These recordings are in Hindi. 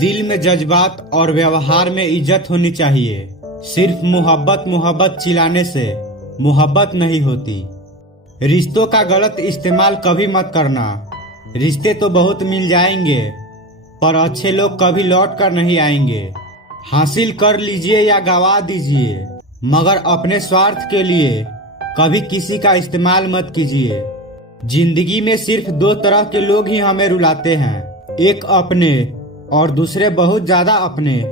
दिल में जज्बात और व्यवहार में इज्जत होनी चाहिए। सिर्फ मोहब्बत मोहब्बत चिल्लाने से मोहब्बत नहीं होती। रिश्तों का गलत इस्तेमाल कभी मत करना। रिश्ते तो बहुत मिल जाएंगे, पर अच्छे लोग कभी लौट कर नहीं आएंगे। हासिल कर लीजिए या गवा दीजिए, मगर अपने स्वार्थ के लिए कभी किसी का इस्तेमाल मत कीजिए। जिंदगी में सिर्फ दो तरह के लोग ही हमें रुलाते हैं, एक अपने और दूसरे बहुत ज्यादा अपने।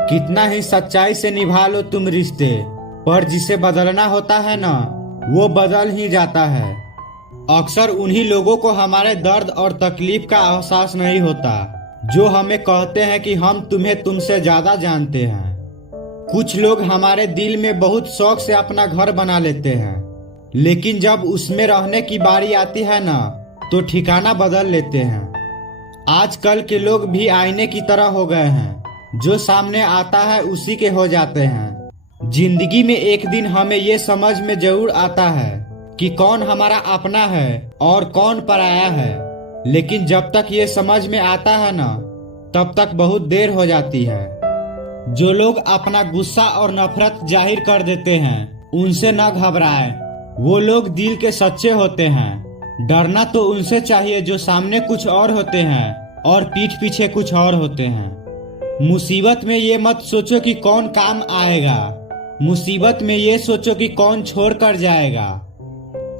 कितना ही सच्चाई से निभा लो तुम रिश्ते, पर जिसे बदलना होता है ना, वो बदल ही जाता है। अक्सर उन्हीं लोगों को हमारे दर्द और तकलीफ का एहसास नहीं होता, जो हमें कहते हैं कि हम तुम्हें तुमसे ज्यादा जानते हैं। कुछ लोग हमारे दिल में बहुत शौक से अपना घर बना लेते हैं, लेकिन जब उसमें रहने की बारी आती है ना, तो ठिकाना बदल लेते हैं। आजकल के लोग भी आईने की तरह हो गए हैं, जो सामने आता है उसी के हो जाते हैं। जिंदगी में एक दिन हमें ये समझ में जरूर आता है कि कौन हमारा अपना है और कौन पराया है, लेकिन जब तक ये समझ में आता है ना, तब तक बहुत देर हो जाती है। जो लोग अपना गुस्सा और नफरत जाहिर कर देते हैं, उनसे न घबराएं। वो लोग दिल के सच्चे होते हैं। डरना तो उनसे चाहिए जो सामने कुछ और होते हैं और पीठ पीछे कुछ और होते हैं। मुसीबत में ये मत सोचो कि कौन काम आएगा, मुसीबत में ये सोचो कि कौन छोड़ कर जाएगा।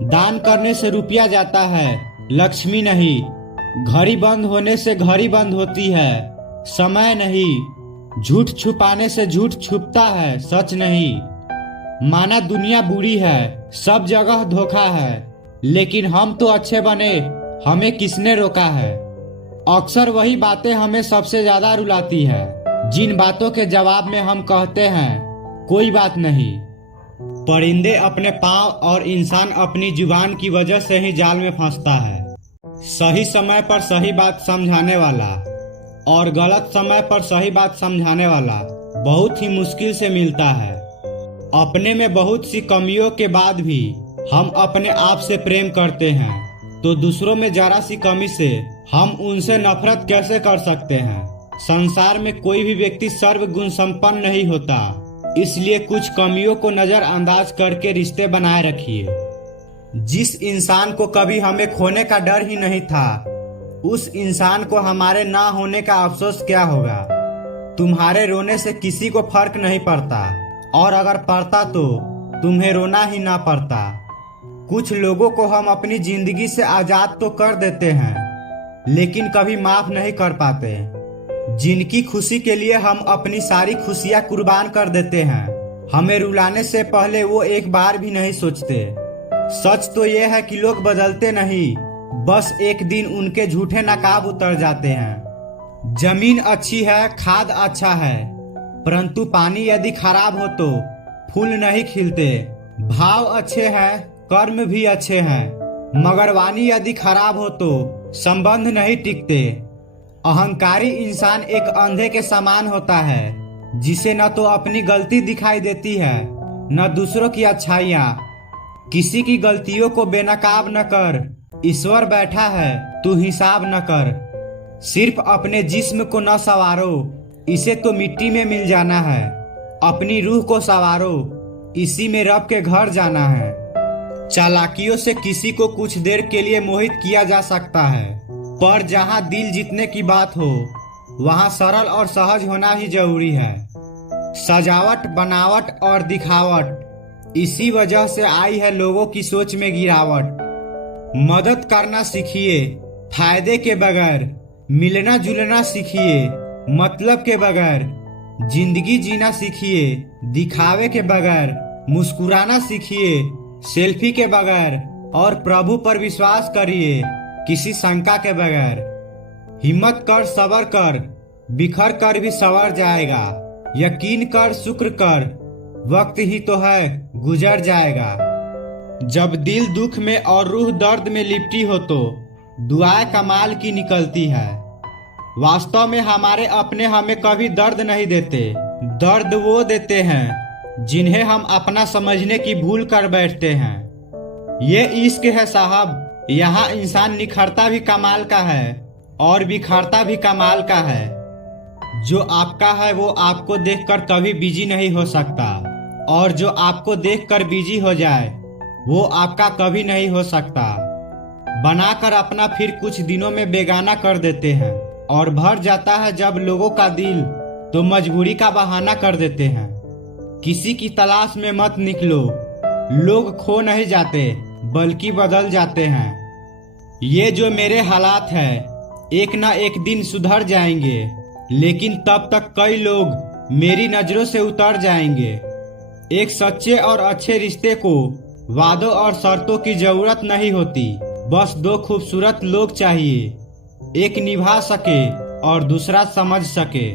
दान करने से रुपया जाता है, लक्ष्मी नहीं। घड़ी बंद होने से घड़ी बंद होती है, समय नहीं। झूठ छुपाने से झूठ छुपता है, सच नहीं। माना दुनिया बुरी है, सब जगह धोखा है, लेकिन हम तो अच्छे बने, हमें किसने रोका है। अक्सर वही बातें हमें सबसे ज्यादा रुलाती है, जिन बातों के जवाब में हम कहते हैं कोई बात नहीं। परिंदे अपने पाँव और इंसान अपनी जुबान की वजह से ही जाल में फंसता है। सही समय पर सही बात समझाने वाला और गलत समय पर सही बात समझाने वाला बहुत ही मुश्किल से मिलता है। अपने में बहुत सी कमियों के बाद भी हम अपने आप से प्रेम करते हैं, तो दूसरों में जरा सी कमी से हम उनसे नफरत कैसे कर सकते हैं। संसार में कोई भी व्यक्ति सर्वगुण संपन्न नहीं होता, इसलिए कुछ कमियों को नजरअंदाज करके रिश्ते बनाए रखिए। जिस इंसान को कभी हमें खोने का डर ही नहीं था, उस इंसान को हमारे ना होने का अफसोस क्या होगा। तुम्हारे रोने से किसी को फर्क नहीं पड़ता, और अगर पड़ता तो तुम्हें रोना ही ना पड़ता। कुछ लोगों को हम अपनी जिंदगी से आजाद तो कर देते हैं, लेकिन कभी माफ नहीं कर पाते। जिनकी खुशी के लिए हम अपनी सारी खुशियां कुर्बान कर देते हैं, हमें रुलाने से पहले वो एक बार भी नहीं सोचते। सच तो ये है कि लोग बदलते नहीं, बस एक दिन उनके झूठे नकाब उतर जाते हैं। जमीन अच्छी है, खाद अच्छा है, परंतु पानी यदि खराब हो तो फूल नहीं खिलते। भाव अच्छे हैं, कर्म भी अच्छे हैं, मगर वाणी यदि खराब हो तो संबंध नहीं टिकते। अहंकारी इंसान एक अंधे के समान होता है, जिसे न तो अपनी गलती दिखाई देती है, न दूसरों की अच्छाइयाँ। किसी की गलतियों को बेनकाब न कर, ईश्वर बैठा है, तू हिसाब न कर। सिर्फ अपने जिस्म को न संवारो, इसे तो मिट्टी में मिल जाना है। अपनी रूह को संवारो, इसी में रब के घर जाना है। चालाकियों से किसी को कुछ देर के लिए मोहित किया जा सकता है, पर जहाँ दिल जीतने की बात हो, वहाँ सरल और सहज होना ही जरूरी है। सजावट, बनावट और दिखावट, इसी वजह से आई है लोगों की सोच में गिरावट। मदद करना सीखिए फायदे के बगैर, मिलना जुलना सीखिए मतलब के बगैर, जिंदगी जीना सीखिए दिखावे के बगैर, मुस्कुराना सीखिए सेल्फी के बगैर, और प्रभु पर विश्वास करिए किसी शंका के बगैर। हिम्मत कर, सबर कर, बिखर कर भी संवर जाएगा। यकीन कर, शुक्र कर, वक्त ही तो है, गुजर जाएगा। जब दिल दुख में और रूह दर्द में लिपटी हो तो दुआएं कमाल की निकलती है। वास्तव में हमारे अपने हमें कभी दर्द नहीं देते, दर्द वो देते हैं जिन्हें हम अपना समझने की भूल कर बैठते हैं। ये इश्क है साहब, यहाँ इंसान निखरता भी कमाल का है और बिखरता भी कमाल का है। जो आपका है वो आपको देखकर कभी बिजी नहीं हो सकता, और जो आपको देखकर बिजी हो जाए वो आपका कभी नहीं हो सकता। बनाकर अपना फिर कुछ दिनों में बेगाना कर देते हैं, और भर जाता है जब लोगों का दिल तो मजबूरी का बहाना कर देते हैं। किसी की तलाश में मत निकलो, लोग खो नहीं जाते बल्कि बदल जाते हैं। ये जो मेरे हालात है एक ना एक दिन सुधर जाएंगे, लेकिन तब तक कई लोग मेरी नजरों से उतर जाएंगे। एक सच्चे और अच्छे रिश्ते को वादों और शर्तों की जरूरत नहीं होती, बस दो खूबसूरत लोग चाहिए, एक निभा सके और दूसरा समझ सके।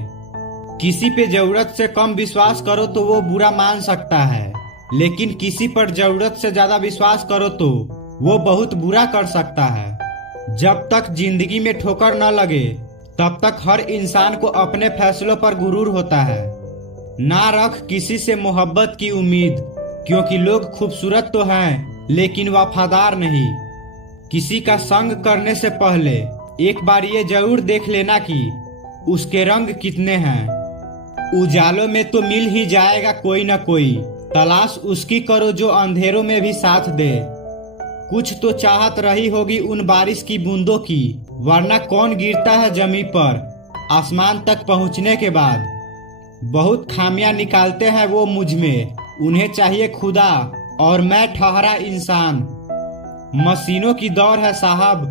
किसी पे जरूरत से कम विश्वास करो तो वो बुरा मान सकता है, लेकिन किसी पर जरूरत से ज्यादा विश्वास करो तो वो बहुत बुरा कर सकता है। जब तक जिंदगी में ठोकर न लगे तब तक हर इंसान को अपने फैसलों पर गुरूर होता है। ना रख किसी से मोहब्बत की उम्मीद, क्योंकि लोग खूबसूरत तो हैं लेकिन वफादार नहीं। किसी का संग करने से पहले एक बार ये जरूर देख लेना कि उसके रंग कितने हैं। उजालों में तो मिल ही जाएगा कोई न कोई, तलाश उसकी करो जो अंधेरों में भी साथ दे। कुछ तो चाहत रही होगी उन बारिश की बूंदों की, वरना कौन गिरता है जमीन पर आसमान तक पहुंचने के बाद। बहुत खामियां निकालते हैं वो मुझ में, उन्हें चाहिए खुदा और मैं ठहरा इंसान। मशीनों की दौड़ है साहब,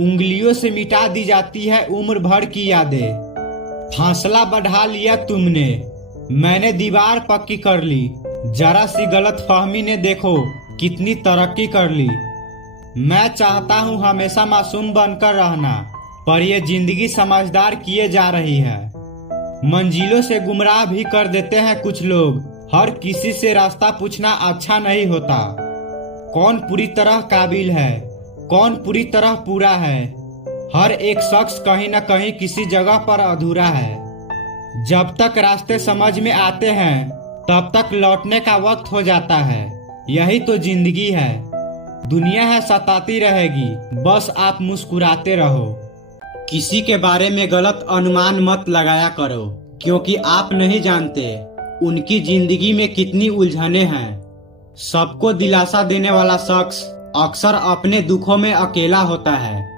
उंगलियों से मिटा दी जाती है उम्र भर की यादें। फासला बढ़ा लिया तुमने, मैंने दीवार पक्की कर ली, जरा सी गलत फहमी ने देखो कितनी तरक्की कर ली। मैं चाहता हूँ हमेशा मासूम बनकर रहना, पर ये जिंदगी समझदार किए जा रही है। मंजिलों से गुमराह भी कर देते हैं कुछ लोग, हर किसी से रास्ता पूछना अच्छा नहीं होता। कौन पूरी तरह काबिल है, कौन पूरी तरह पूरा है, हर एक शख्स कहीं न कहीं किसी जगह पर अधूरा है। जब तक रास्ते समझ में आते हैं तब तक लौटने का वक्त हो जाता है, यही तो जिंदगी है। दुनिया है सताती रहेगी, बस आप मुस्कुराते रहो। किसी के बारे में गलत अनुमान मत लगाया करो, क्योंकि आप नहीं जानते उनकी जिंदगी में कितनी उलझने हैं। सबको दिलासा देने वाला शख्स अक्सर अपने दुखों में अकेला होता है।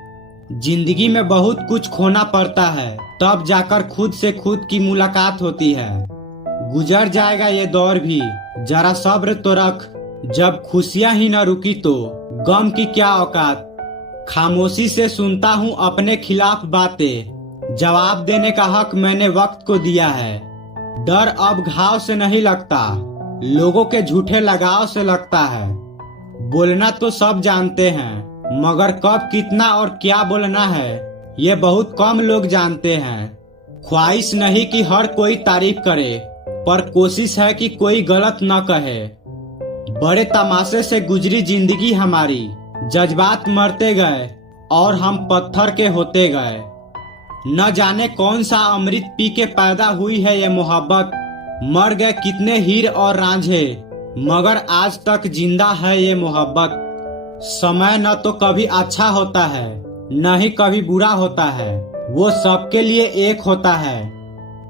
जिंदगी में बहुत कुछ खोना पड़ता है, तब जाकर खुद से खुद की मुलाकात होती है। गुजर जाएगा ये दौर भी, जरा सब्र तो रख। जब खुशियां ही न रुकी तो गम की क्या औकात। खामोशी से सुनता हूँ अपने खिलाफ बातें, जवाब देने का हक मैंने वक्त को दिया है। डर अब घाव से नहीं लगता, लोगों के झूठे लगाव से लगता है। बोलना तो सब जानते हैं, मगर कब कितना और क्या बोलना है ये बहुत कम लोग जानते हैं। ख्वाहिश नहीं कि हर कोई तारीफ करे, पर कोशिश है कि कोई गलत न कहे। बड़े तमाशे से गुजरी जिंदगी हमारी, जज्बात मरते गए और हम पत्थर के होते गए। न जाने कौन सा अमृत पी के पैदा हुई है ये मोहब्बत। मर गए कितने हीर और रांझे, मगर आज तक जिंदा है ये मोहब्बत। समय न तो कभी अच्छा होता है न ही कभी बुरा होता है, वो सबके लिए एक होता है।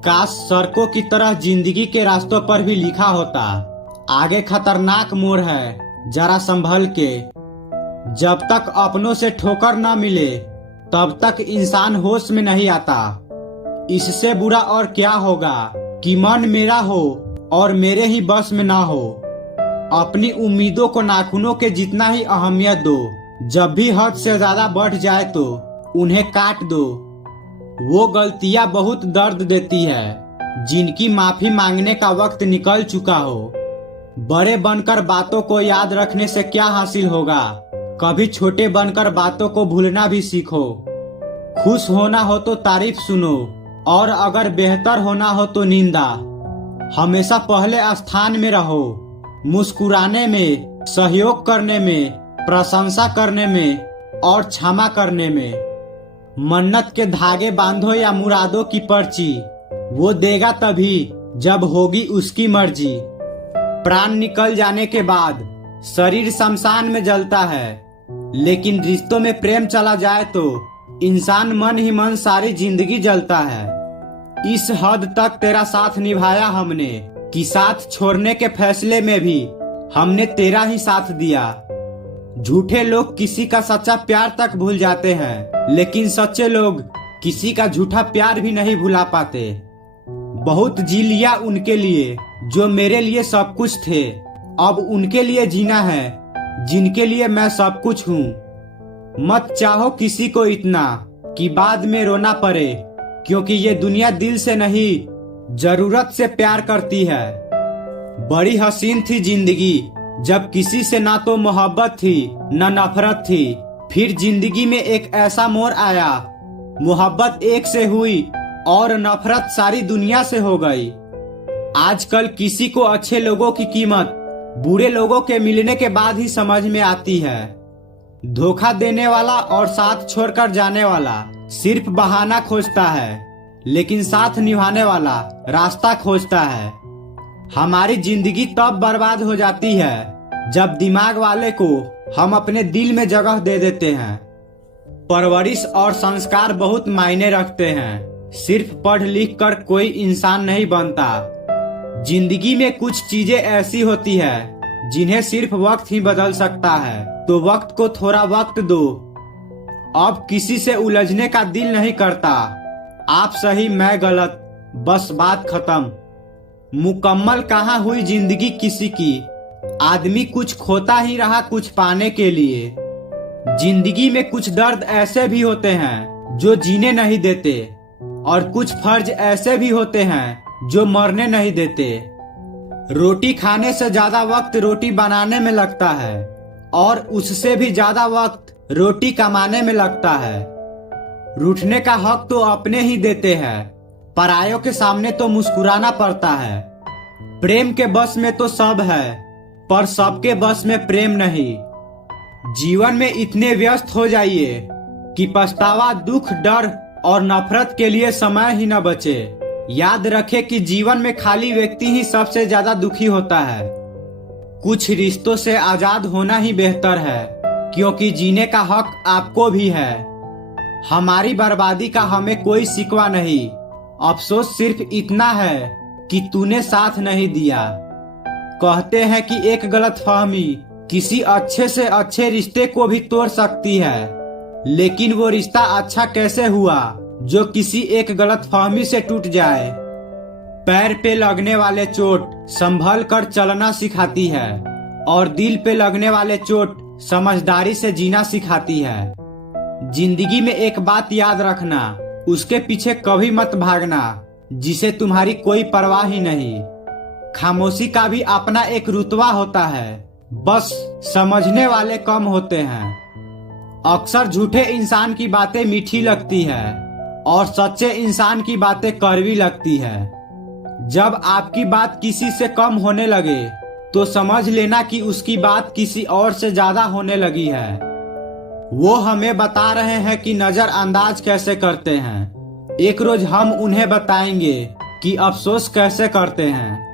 काश सड़कों की तरह जिंदगी के रास्तों पर भी लिखा होता, आगे खतरनाक मोड़ है, जरा संभल के। जब तक अपनों से ठोकर न मिले तब तक इंसान होश में नहीं आता। इससे बुरा और क्या होगा कि मन मेरा हो और मेरे ही बस में ना हो। अपनी उम्मीदों को नाखूनों के जितना ही अहमियत दो, जब भी हद से ज्यादा बढ़ जाए तो उन्हें काट दो। वो गलतियां बहुत दर्द देती है जिनकी माफी मांगने का वक्त निकल चुका हो। बड़े बनकर बातों को याद रखने से क्या हासिल होगा, कभी छोटे बनकर बातों को भूलना भी सीखो। खुश होना हो तो तारीफ सुनो, और अगर बेहतर होना हो तो निंदा। हमेशा पहले स्थान में रहो, मुस्कुराने में, सहयोग करने में, प्रशंसा करने में और क्षमा करने में। मन्नत के धागे बांधो या मुरादों की पर्ची, वो देगा तभी जब होगी उसकी मर्जी। प्राण निकल जाने के बाद शरीर शमशान में जलता है, लेकिन रिश्तों में प्रेम चला जाए तो इंसान मन ही मन सारी जिंदगी जलता है। इस हद तक तेरा साथ निभाया हमने कि साथ छोड़ने के फैसले में भी हमने तेरा ही साथ दिया। झूठे लोग किसी का सच्चा प्यार तक भूल जाते हैं, लेकिन सच्चे लोग किसी का झूठा प्यार भी नहीं भुला पाते। बहुत जी लिया उनके लिए जो मेरे लिए सब कुछ थे, अब उनके लिए जीना है जिनके लिए मैं सब कुछ हूँ। मत चाहो किसी को इतना कि बाद में रोना पड़े, क्योंकि ये दुनिया दिल से नहीं जरूरत से प्यार करती है। बड़ी हसीन थी जिंदगी जब किसी से ना तो मोहब्बत थी न नफरत थी। फिर जिंदगी में एक ऐसा मोड़ आया, मोहब्बत एक से हुई और नफरत सारी दुनिया से हो गई। आजकल किसी को अच्छे लोगों की कीमत बुरे लोगों के मिलने के बाद ही समझ में आती है। धोखा देने वाला और साथ छोड़कर जाने वाला सिर्फ बहाना खोजता है, लेकिन साथ निभाने वाला रास्ता खोजता है। हमारी जिंदगी तब बर्बाद हो जाती है जब दिमाग वाले को हम अपने दिल में जगह दे देते हैं। परवरिश और संस्कार बहुत मायने रखते हैं। सिर्फ पढ़ लिख कर कोई इंसान नहीं बनता। जिंदगी में कुछ चीजें ऐसी होती है जिन्हें सिर्फ वक्त ही बदल सकता है, तो वक्त को थोड़ा वक्त दो। अब किसी से उलझने का दिल नहीं करता। आप सही मैं गलत, बस बात खत्म। मुकम्मल कहाँ हुई जिंदगी किसी की, आदमी कुछ खोता ही रहा कुछ पाने के लिए। जिंदगी में कुछ दर्द ऐसे भी होते हैं जो जीने नहीं देते, और कुछ फर्ज ऐसे भी होते हैं जो मरने नहीं देते। रोटी खाने से ज्यादा वक्त रोटी बनाने में लगता है, और उससे भी ज्यादा वक्त रोटी कमाने में लगता है। रूठने का हक तो अपने ही देते हैं, परायों के सामने तो मुस्कुराना पड़ता है। प्रेम के बस में तो सब है, पर सबके बस में प्रेम नहीं। जीवन में इतने व्यस्त हो जाइए कि पछतावा, दुख, डर और नफरत के लिए समय ही न बचे। याद रखे कि जीवन में खाली व्यक्ति ही सबसे ज्यादा दुखी होता है। कुछ रिश्तों से आजाद होना ही बेहतर है, क्योंकि जीने का हक आपको भी है। हमारी बर्बादी का हमें कोई शिकवा नहीं, अफसोस सिर्फ इतना है कि तूने साथ नहीं दिया। कहते हैं कि एक गलतफहमी किसी अच्छे से अच्छे रिश्ते को भी तोड़ सकती है, लेकिन वो रिश्ता अच्छा कैसे हुआ जो किसी एक गलतफहमी से टूट जाए। पैर पे लगने वाले चोट संभल कर चलना सिखाती है, और दिल पे लगने वाले चोट समझदारी से जीना सिखाती है। जिंदगी में एक बात याद रखना, उसके पीछे कभी मत भागना जिसे तुम्हारी कोई परवाह ही नहीं। खामोशी का भी अपना एक रुतबा होता है, बस समझने वाले कम होते हैं। अक्सर झूठे इंसान की बातें मीठी लगती है और सच्चे इंसान की बातें कड़वी लगती है। जब आपकी बात किसी से कम होने लगे तो समझ लेना कि उसकी बात किसी और से ज्यादा होने लगी है। वो हमें बता रहे हैं कि नजरअंदाज कैसे करते हैं। एक रोज हम उन्हें बताएंगे कि अफसोस कैसे करते हैं।